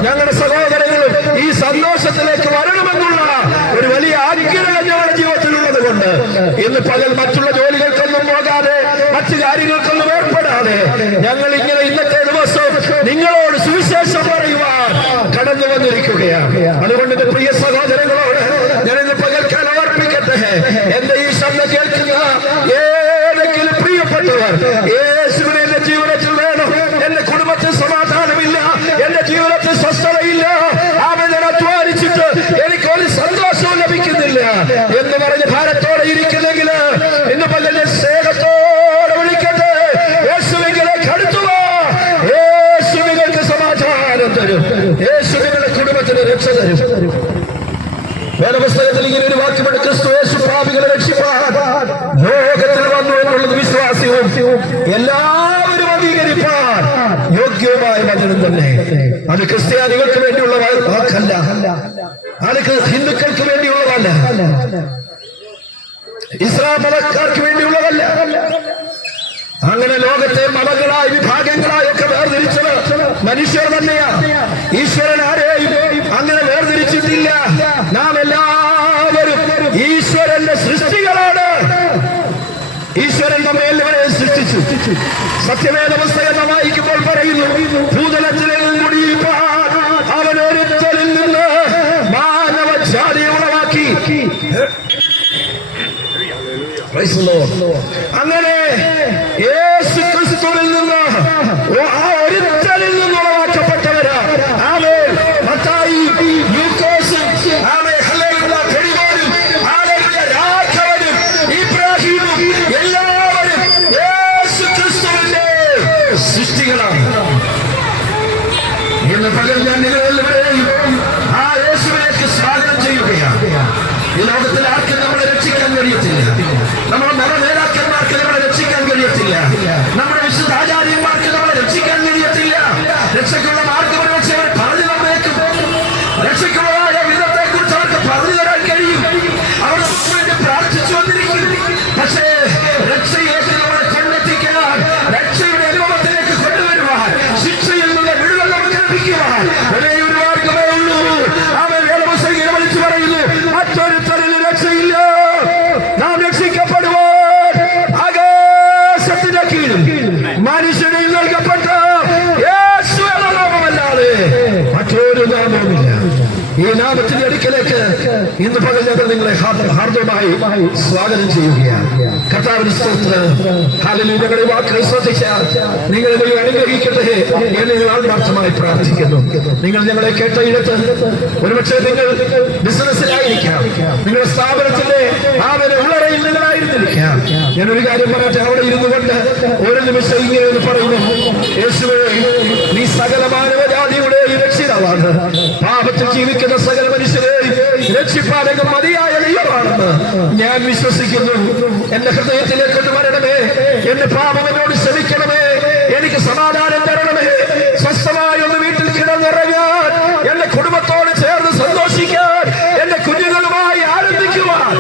ഞങ്ങളുടെ സഹോദരങ്ങളും ഈ സന്തോഷത്തിലേക്ക് വരണമെന്നുള്ള ഒരു വലിയ ആഗ്രഹം ഞങ്ങളുടെ ജീവിതത്തിലുള്ളത് കൊണ്ട് ഇന്ന് പകൽ മറ്റുള്ള ജോലികൾക്കൊന്നും പോകാതെ, മറ്റു കാര്യങ്ങൾക്കൊന്നും ഏർപ്പെടാതെ ഞങ്ങൾ ഇങ്ങനെ ഇന്നത്തെ ദിവസം നിങ്ങളോട് സുവിശേഷം പറയുവാൻ കടന്നു വന്നിരിക്കുകയാണ്. അതുകൊണ്ട് എന്റെ പ്രിയ സഹോദരങ്ങളോട് ഞാൻ ഇന്ന് പകൽക്കാലം അർപ്പിക്കട്ടെ. എന്റെ ഈ ശബ്ദം കേൾക്കുന്ന ഏതെങ്കിലും പ്രിയപ്പെട്ടവർ യേശുവിനെ എന്റെ ജീവിതത്തിൽ വേണം, എന്റെ കുടുംബത്തിൽ സമാധാനമില്ല, എന്റെ ജീവിതത്തിൽ സ്വസ്ഥതയില്ല, അവനെ അധ്വാനിച്ചിട്ട് എനിക്ക് ഒരു സന്തോഷവും ലഭിക്കുന്നില്ല എന്ന് പറഞ്ഞ് ഭാരത്തോടെ ഇരിക്കുന്നെങ്കിൽ ഇന്ന് പകൽ സ്നേഹത്തോടെ വിളിക്കട്ടെ. യേശുവിലേക്ക് അടുത്തുവാ. യേശു നിങ്ങൾക്ക് സമാധാനം തരും. യേശു നിങ്ങളുടെ കുടുംബത്തിന് രക്ഷ തരും. വേദപുസ്തകത്തിൽ ഇങ്ങനെ ഒരു വാക്യമുണ്ട്, ക്രിസ്തു യേശു പാപികളെ രക്ഷിപ്പാൻ ലോകത്തിൽ വന്നു എന്നുള്ളത് വിശ്വാസ്യവും എല്ലാവരും അംഗീകരിപ്പാൻ യോഗ്യവുമായ വചനം തന്നെ. അത് ക്രിസ്ത്യാനികൾക്ക് വേണ്ടിയുള്ള വാക്കല്ല, അത് ഹിന്ദുക്കൾക്ക് വേണ്ടിയുള്ളതല്ല, ഇസ്ലാം മതക്കാർക്ക് വേണ്ടിയുള്ളതല്ല. അങ്ങനെ ലോകത്തെ മതങ്ങളായി വിഭാഗങ്ങളായി ഒക്കെ വേർതിരിച്ചത് മനുഷ്യർ തന്നെയാണ്. ഈശ്വരൻ ആരെയും അങ്ങനെ വേർതിരിച്ചിട്ടില്ല. നാം എല്ലാവരും ഈശ്വരന്റെ സൃഷ്ടികളാണ്. ഈശ്വരൻ നമ്മെ എല്ലാവരെയും സൃഷ്ടിച്ചു. സത്യവേദ പുസ്തകം നാം വായിക്കുമ്പോൾ പറയുന്നു, ഭൂതലത്തിലെ കുടിയിരിപ്പാൻ അവൻ ഒരുത്തരിൽ നിന്ന് മാനവ ജാതിയെ ഉളവാക്കി. അങ്ങനെ യേശു ക്രിസ്തുവിൽ നിന്ന് ആ ഒരുത്തരിൽ നിന്ന് ഉളവാക്കപ്പെട്ടവരാ. ആമേൻ. മത്തായി, ലൂക്കോസ്, ആമേൻ, ഹല്ലേലൂയ, പെരുമാനും, ഹല്ലേലൂയ, രാഘവനും, ഇബ്രാഹിമും എല്ലാവരും യേശു കഴിയത്തില്ല. നമ്മുടെ നേതാക്കന്മാർക്ക് നമ്മളെ രക്ഷിക്കാൻ കഴിയത്തില്ല. നമ്മുടെ വിശുദ്ധ ആചാര്യന്മാർക്ക് നമ്മളെ രക്ഷിക്കാൻ കഴിയത്തില്ല. രക്ഷയ്ക്കുള്ള മാർഗം അവർ പറഞ്ഞു തന്നേക്കും. രക്ഷയ്ക്കുള്ളതായ വിധത്തെ കുറിച്ച് അവർക്ക് പറഞ്ഞു തരാൻ കഴിയും. അവർ പ്രാർത്ഥിച്ചു വന്നിരിക്കും. പക്ഷേ രക്ഷയിലേക്ക് നമ്മളെ കൊണ്ടെത്തിക്കാൻ, രക്ഷയുടെ അനുഭവത്തിലേക്ക് കൊണ്ടുവരുവാൻ, ശിക്ഷയിൽ നിന്ന് വിടുതൽ നമുക്ക് ലഭിക്കുവാൻ ഒരേ ഒരു മാർഗമേ ഉള്ളൂ. അവൻ വേദപുസ്തകം വിളിച്ചു പറയുന്നു, മറ്റൊരുത്തരിൽ രക്ഷയില്ല. നാം രക്ഷിക്കപ്പെടുവാൻ ആകാശത്തിന്റെ കീഴിൽ മനുഷ്യനിൽ നൽകപ്പെട്ട യേശു എന്ന നാമമല്ലാതെ മറ്റൊരു നാമവുമില്ല. ഈ നാമത്തിന്റെ അടുക്കലേക്ക് ഇന്ന് പകൽ ഞങ്ങൾ നിങ്ങളെ ഹാർദവമായി സ്വാഗതം ചെയ്യുകയാണ്. കർത്താവിന്റെ സ്തോത്രം. ഹല്ലേലൂയ. ഞങ്ങളുടെ വാക്കുകൾ ശ്രദ്ധിച്ചാൽ നിങ്ങളെ ദൈവം അനുഗ്രഹിക്കട്ടെ എന്ന് നിങ്ങൾ ആത്മാർത്ഥമായി പ്രാർത്ഥിക്കുന്നു. നിങ്ങൾ ഞങ്ങളെ കേട്ട ഇടത്ത് ഒരുപക്ഷെ നിങ്ങൾ ബിസിനസ്സിലായിരിക്കാം, നിങ്ങളുടെ സ്ഥാപനത്തിന്റെ ഉള്ളറയിൽ നിങ്ങളായിരുന്നിരിക്കാം. ഞാനൊരു കാര്യം പറയട്ടെ, അവിടെ ഇരുന്നു കൊണ്ട് ഒരു നിമിഷം ഇങ്ങനെ പറയുന്നു, യേശുവേ, നീ സകല മാനവജാതിയുടെ രക്ഷിതാവാണ്. പാപത്തിൽ ജീവിക്കുന്ന സകല മനുഷ്യരെ രക്ഷിപ്പാനകം മതിയായ ദൈവമാണെന്ന് ഞാൻ വിശ്വസിക്കുന്നു. എന്റെ ഹൃദയത്തിലേക്ക് വരണമേ, എന്റെ പാപമെന്നോട് ക്ഷമിക്കണമേ, എനിക്ക് സമാധാനം തരണമേ, സ്വസ്ഥമായി ഒന്ന് വീട്ടിൽ കിടന്നിറങ്ങാൻ, എന്റെ കുടുംബത്തോട് ചേർന്ന് സന്തോഷിക്കാൻ, എന്റെ കുഞ്ഞുങ്ങളുമായി ആനന്ദിക്കുവാൻ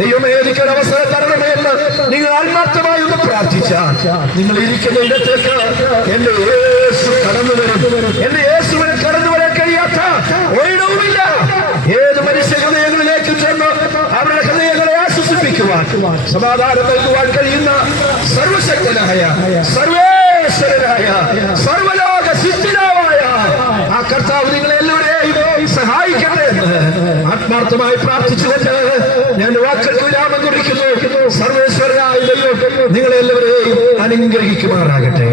ദൈവമേ എനിക്കൊരു അവസരം തരണമേ എന്ന് നിങ്ങൾ ആത്മാർത്ഥമായി ഒന്ന് പ്രാർത്ഥിച്ചാൽ നിങ്ങൾ ഇരിക്കുന്ന ഇടത്തേക്ക് എന്റെ യേശു കടന്നു വരും. എന്റെ യേശുവിനെ കടന്നു വരാൻ കഴിയാത്ത ഒരിടവുമില്ല. ഏത് മനുഷ്യ ഹൃദയങ്ങളിലേക്ക് ചെന്ന് അവരുടെ ഹൃദയങ്ങളെ ആശ്വസിപ്പിക്കുവാൻ, സമാധാനം നൽകുവാൻ കഴിയുന്ന സർവശക്തനായ, സർവേശ്വരനായ, സർവലോക സിദ്ധിതാവായ ആ കർത്താവ് നിങ്ങളെ എല്ലാവരെയും സഹായിക്കട്ടെ എന്ന് ആത്മാർത്ഥമായി പ്രാർത്ഥിച്ചുകൊണ്ട് ഞാൻ വാക്കുകൾക്ക് വിരാമം കുറിക്കുന്നു. സർവേശ്വരനായ ദൈവം നിങ്ങളെല്ലാവരെയും അനുഗ്രഹിക്കുമാറാകട്ടെ.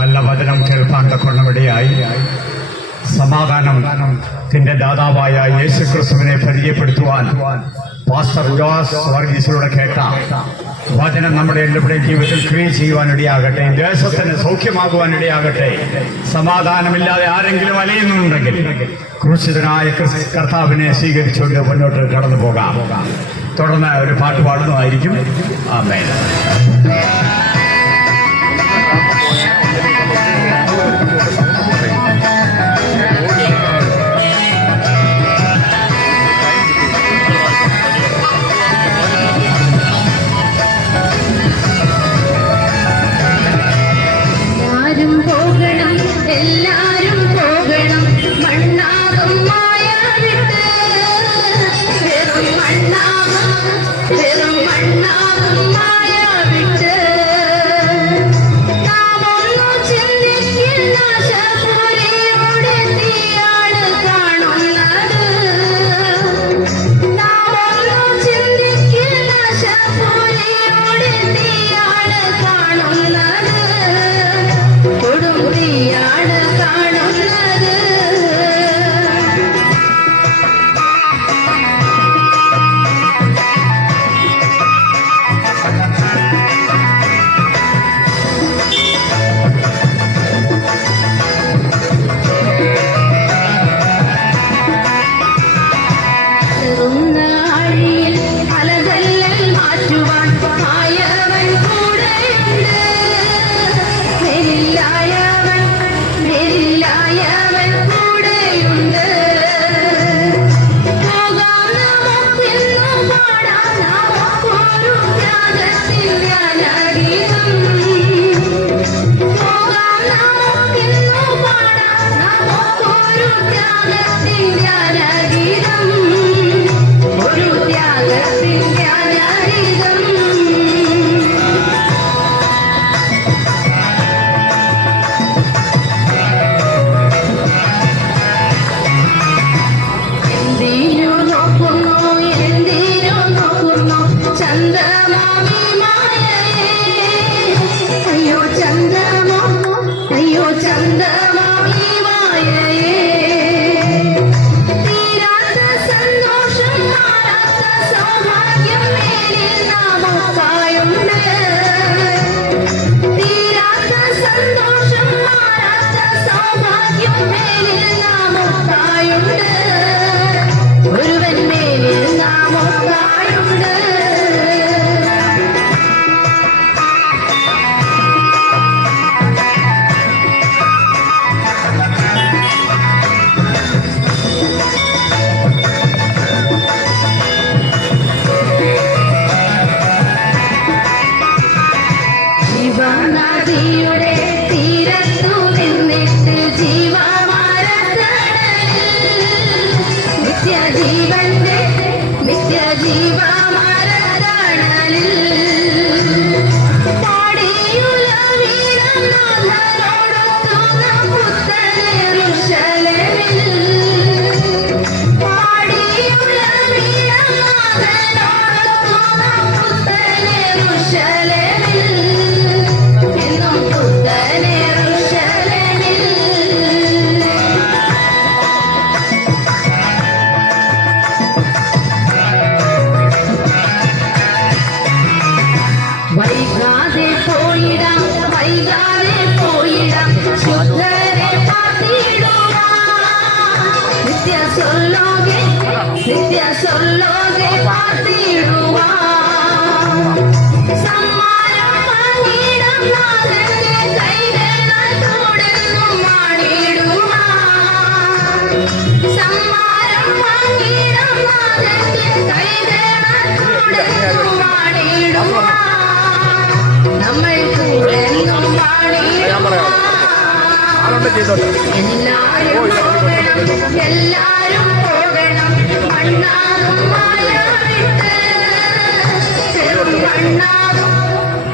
നല്ല വചനം കേൾപ്പാൻ തക്കൊണ്ടവിടെയായി സമാധാനത്തിന്റെ ദാതാവായ യേശു ക്രിസ്തുവിനെ പരിചയപ്പെടുത്തുവാൻ പാസ്റ്റർ ഉല്ലാസ് വർഗീസിലൂടെ കേട്ട വചനം നമ്മുടെ എല്ലാവരുടെയും ജീവിതത്തിൽ ക്രിയ ചെയ്യുവാനിടയാകട്ടെ. ദേശത്തിന് സൗഖ്യമാകുവാനിടയാകട്ടെ. സമാധാനമില്ലാതെ ആരെങ്കിലും അലയുന്നുണ്ടെങ്കിൽ ക്രൂശിതനായ കർത്താവിനെ സ്വീകരിച്ചുകൊണ്ട് മുന്നോട്ട് കടന്നു പോകാം. തുടർന്ന് ഒരു പാട്ട് പാടുന്നതായിരിക്കും. ആമേൻ. പോകണം, എല്ലാരും പോകണം, മണ്ണാകും മായ വിട്ട്. വെറും മണ്ണാകും മായ വിട്ട്. നാമൊന്നു ചിന്തിക്കുന്ന ശബരിയുടെ തീയാണ് കാണുന്നത്. നാമൊന്നു ചിന്തിക്കുന്ന ശബരിയുടെ തീയാണ് കാണുന്നത്. കൊടുമുടിയാണ് കാണുന്നത്. ആഴിയിൽ അലതല്ലൽ മാറ്റുവാൻ ആയവൻ കൂടെയുണ്ട്. ായവൻ കൂടെയുണ്ട്. പോകാം നമുക്കിന്നു പാടാം നമുക്കൊരു ത്യാഗത്തിൻ ജ്ഞാനഗീതം. പോകാം നമുക്കിന്നു പാടാം നമുക്കൊരു ത്യാഗത്തിൻ ജ്ഞാനഗീതം. നിത്യ സ്വർലോകെ പാർത്തിടുവാൻ സമ്മാനം വാങ്ങിയിടും നാഥന്റെ കൈകളാൽ തുടർന്നും വാണിടുവാൻ സമ്മാനം വാങ്ങിയിടും നാഥന്റെ കൈകളാൽ തുടർന്നും വാണിടുവാൻ നമ്മൾ തുടർന്നും വാണിടുവാൻ എല്ലാരും പോകണം മണ്ണാകും മായ വിട്ട്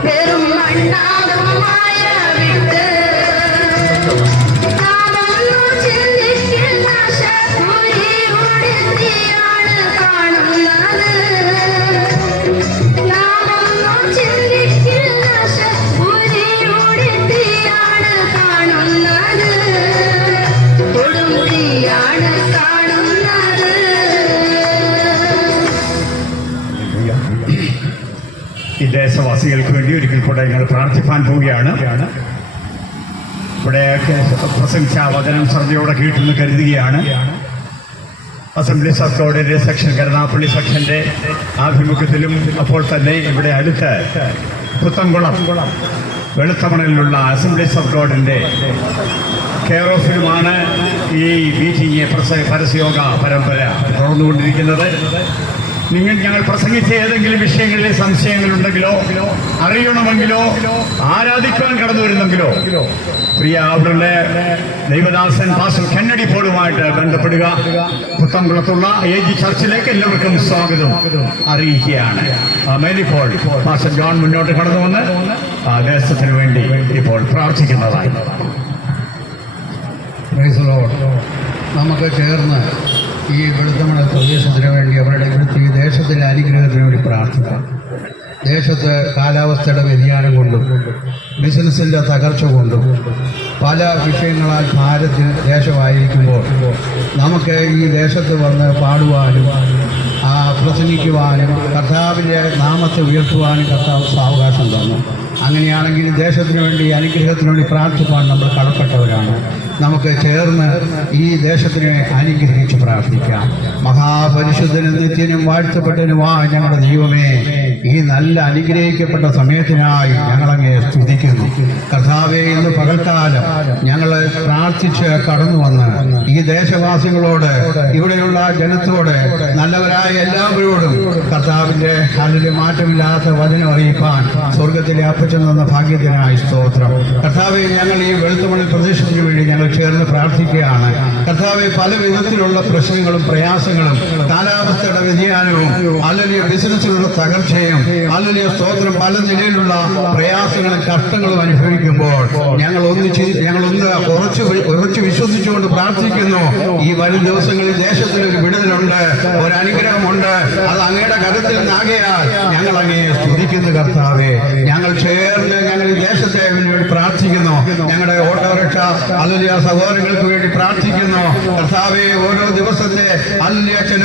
വെറും മണ്ണാകും മായ വിട്ട് നാമൊന്നു ചിന്തിക്കുന്ന ശക്തിയുടെ തീയാണ് കാണുന്നത് നാമൊന്നു ചിന്തിക്കുന്ന ശക്തിയുടെ തീയാണ് കാണുന്നത് കൊടുമുടിയാണ് കാണുന്നത് ഈ ദേശവാസികൾക്ക് വേണ്ടി ഒരിക്കൽ കൂടെ ഞങ്ങൾ പ്രാർത്ഥിപ്പാൻ പോവുകയാണ്. ഇവിടെ പ്രസംഗിച്ച വചനം ശ്രദ്ധയോടെ കേട്ടെന്ന് കരുതുകയാണ്. അസംബ്ലീസ് ഓഫ് ഗോഡിന്റെ സെക്ഷൻ കരുനാഗപ്പള്ളി സെക്ഷന്റെ ആഭിമുഖ്യത്തിലും അപ്പോൾ തന്നെ ഇവിടെ അടുത്ത് പുത്തൻകുളം വെളുത്തമണലിലുള്ള അസംബ്ലീസ് ഓഫ് ഗോഡിന്റെ കെയർ ഓഫിലുമാണ് ഈ മീറ്റിംഗ് പരസ്യയോഗ പരമ്പര തുടർന്നുകൊണ്ടിരിക്കുന്നത്. ഞങ്ങൾ പ്രസംഗിച്ച ഏതെങ്കിലും വിഷയങ്ങളിലെ സംശയങ്ങളുണ്ടെങ്കിലോ അറിയണമെങ്കിലോ ആരാധിക്കുവാൻ കടന്നു വരുന്നെങ്കിലോ പ്രിയ അവരുടെ ദൈവദാസൻ പാസ്റ്റർ കെന്നഡി പോളുമായിട്ട് ബന്ധപ്പെടുക. പുത്തൻകുളത്തുള്ള AG ചർച്ചിലേക്ക് എല്ലാവർക്കും സ്വാഗതം അറിയിക്കുകയാണ്. മേലിപ്പോൾ പാസ്റ്റർ ജോൺ മുന്നോട്ട് കടന്നു വന്ന് ദേശത്തിന് വേണ്ടി ഇപ്പോൾ പ്രാർത്ഥിക്കുന്നതായി. Praise the Lord. നമുക്ക് ചേർന്ന് ഈ വെളുത്തമണൽ പ്രദേശത്തിന് വേണ്ടി അവരുടെ ഇവിടുത്തെ ഈ ദേശത്തിലെ അനുഗ്രഹത്തിന് വേണ്ടി പ്രാർത്ഥിക്കാം. ദേശത്ത് കാലാവസ്ഥയുടെ വ്യതിയാനം കൊണ്ടും ബിസിനസ്സിൻ്റെ തകർച്ച കൊണ്ടും പല വിഷയങ്ങളാൽ ഭാരത്തിന് ദേശമായിരിക്കുമ്പോൾ നമുക്ക് ഈ ദേശത്ത് വന്ന് പാടുവാനും പ്രസംഗിക്കുവാനും കർത്താവിൻ്റെ നാമത്തെ ഉയർത്തുവാനും കർത്താവ് സാവകാശം തന്നു. അങ്ങനെയാണെങ്കിൽ ദേശത്തിന് വേണ്ടി അനുഗ്രഹത്തിന് വേണ്ടി പ്രാർത്ഥിപ്പാൻ നമ്മൾ കടപ്പെട്ടവരാണ്. നമുക്ക് ചേർന്ന് ഈ ദേശത്തിനെ അനുഗ്രഹിച്ച് പ്രാർത്ഥിക്കാം. മഹാപരിശുദ്ധനും നിത്യനും വാഴ്ത്തപ്പെട്ടനുമാ ഞങ്ങളുടെ ദൈവമേ, ഈ നല്ല അനുഗ്രഹിക്കപ്പെട്ട സമയത്തിനായി ഞങ്ങളങ്ങേ സ്തുതിക്കുന്നു. കർത്താവേ, ഇന്ന് പകൽക്കാലം ഞങ്ങൾ പ്രാർത്ഥിച്ച് കടന്നു വന്ന് ഈ ദേശവാസികളോട്, ഇവിടെയുള്ള ജനത്തോട്, നല്ലവരായ എല്ലാവരോടും കർത്താവിന്റെ അതിൽ മാറ്റമില്ലാത്ത വചനം അറിയിപ്പാൻ സ്വർഗത്തിലെ അപ്പച്ചൻ തന്ന ഭാഗ്യത്തിനായി സ്തോത്രം. കർത്താവെ, ഞങ്ങൾ ഈ വെളുത്തമണൽ പ്രദേശത്തിന് വേണ്ടി ഞങ്ങൾ ചേർന്ന് പ്രാർത്ഥിക്കുകയാണ്. കർത്താവെ, പല വിധത്തിലുള്ള പ്രശ്നങ്ങളും പ്രയാസങ്ങളും കാലാവസ്ഥയുടെ വ്യതിയാനവും അല്ലെങ്കിൽ ബിസിനസ്സിലുള്ള തകർച്ചയും അല്ലെങ്കിൽ സ്തോത്രം പല നിലയിലുള്ള പ്രയാസങ്ങളും കഷ്ടങ്ങളും അനുഭവിക്കുമ്പോൾ ഞങ്ങൾ ഉറച്ചു വിശ്വസിച്ചുകൊണ്ട് പ്രാർത്ഥിക്കുന്നു. ഈ വരും ദിവസങ്ങളിൽ ദേശത്തിനൊരു വിടുതലുണ്ട്, ഒരു അനുഗ്രഹമുണ്ട്. അത് അങ്ങയുടെ കരത്തിൽ നിന്നാകയാൽ ഞങ്ങൾ അങ്ങയെ സ്തുതിക്കുന്നു. കർത്താവെ, ഞങ്ങൾ ചേർന്ന് ഞങ്ങൾ ഈ ദേശത്തെ വേണ്ടി പ്രാർത്ഥിക്കുന്നു. ഞങ്ങളുടെ ഓട്ടോറിക്ഷ അല്ലെങ്കിൽ സഹോദരങ്ങൾക്ക് വേണ്ടി പ്രാർത്ഥിക്കുന്നു. കർത്താവെ, ഓരോ ദിവസത്തെ ചില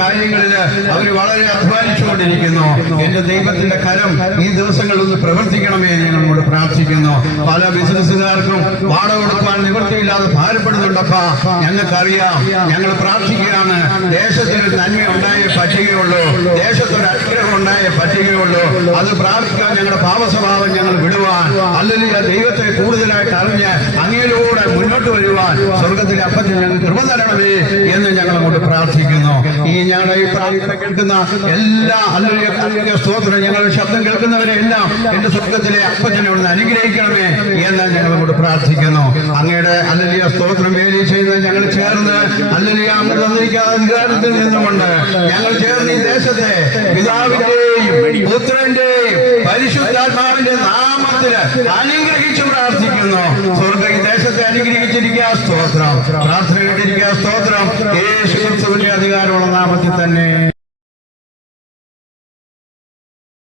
കാര്യങ്ങളിൽ അവർ വളരെ അധ്വാനിച്ചുകൊണ്ടിരിക്കുന്നു. എന്റെ ദൈവത്തിന്റെ കരം ഈ ദിവസങ്ങളിലൊന്ന് പ്രവർത്തിക്കണമേ ഞങ്ങളോട് പ്രാർത്ഥിക്കുന്നു. പല ബിസിനസ്സുകാർക്കും വാടക കൊടുക്കാൻ നിവൃത്തിയില്ലാതെ ഭാരപ്പെടുന്നുണ്ടപ്പാ. ഞങ്ങൾക്കറിയാം, ഞങ്ങൾ പ്രാർത്ഥിക്കുകയാണ്. ദേശത്തിനൊരു നന്മ ഉണ്ടായേ പറ്റുകയുള്ളൂ, ദേശത്തൊരു അനുഗ്രഹം ഉണ്ടായേ പറ്റുകയുള്ളൂ. അത് പ്രാപിക്കാൻ ഞങ്ങളുടെ പാപസ്വഭാവം ഞങ്ങൾ വിടുവാൻ, അല്ലെങ്കിൽ ദൈവത്തെ കൂടുതലായിട്ട് അറിഞ്ഞ് അങ്ങയിലൂടെ മുന്നോട്ട് വരുവാൻ സ്വർഗത്തിലെ അപ്പത്തിൽ ഞങ്ങൾ കൃപ തരണമേ എന്ന് ഞങ്ങൾ അങ്ങോട്ട് പ്രാർത്ഥിക്കുന്നു. ഈ ഞങ്ങളുടെ ഈ പ്രാർത്ഥന കേൾക്കുന്ന എല്ലാ അല്ലെങ്കിൽ സ്തോത്രം, ഞങ്ങളുടെ ശബ്ദം കേൾക്കുന്നവരെ എല്ലാം എന്റെ സ്വർഗത്തിലെ അപ്പച്ചനെ ഒന്ന് അനുഗ്രഹിക്കണമേ എന്ന് ഞങ്ങൾ അങ്ങോട്ട് പ്രാർത്ഥിക്കുന്നു. അങ്ങയുടെ അല്ലെങ്കിൽ സ്തോത്രം വേലി ചെയ്ത് ഞങ്ങൾ ചേർന്ന് അല്ലെങ്കിൽ അങ്ങ് തന്നിരിക്കാത്ത അധികാരത്തിൽ നിന്നുകൊണ്ട് ഞങ്ങൾ ചേർന്ന് ഈ ദേശത്തെ പിതാവിന്റെയും പുത്രന്റെയും പരിശുദ്ധാത്മാവിന്റെ നാമത്തില് അനുഗ്രഹിച്ചു പ്രാർത്ഥിക്കുന്നു. സ്വർഗ ഈ ദേശത്തെ അനുഗ്രഹിച്ചിരിക്കുക സ്തോത്രം. പ്രാർത്ഥന കേട്ടിരിക്കുക സ്തോത്രം. യേശു ക്രിസ്തുവിന്റെ അധികാരമുള്ള നാമത്തിൽ തന്നെ.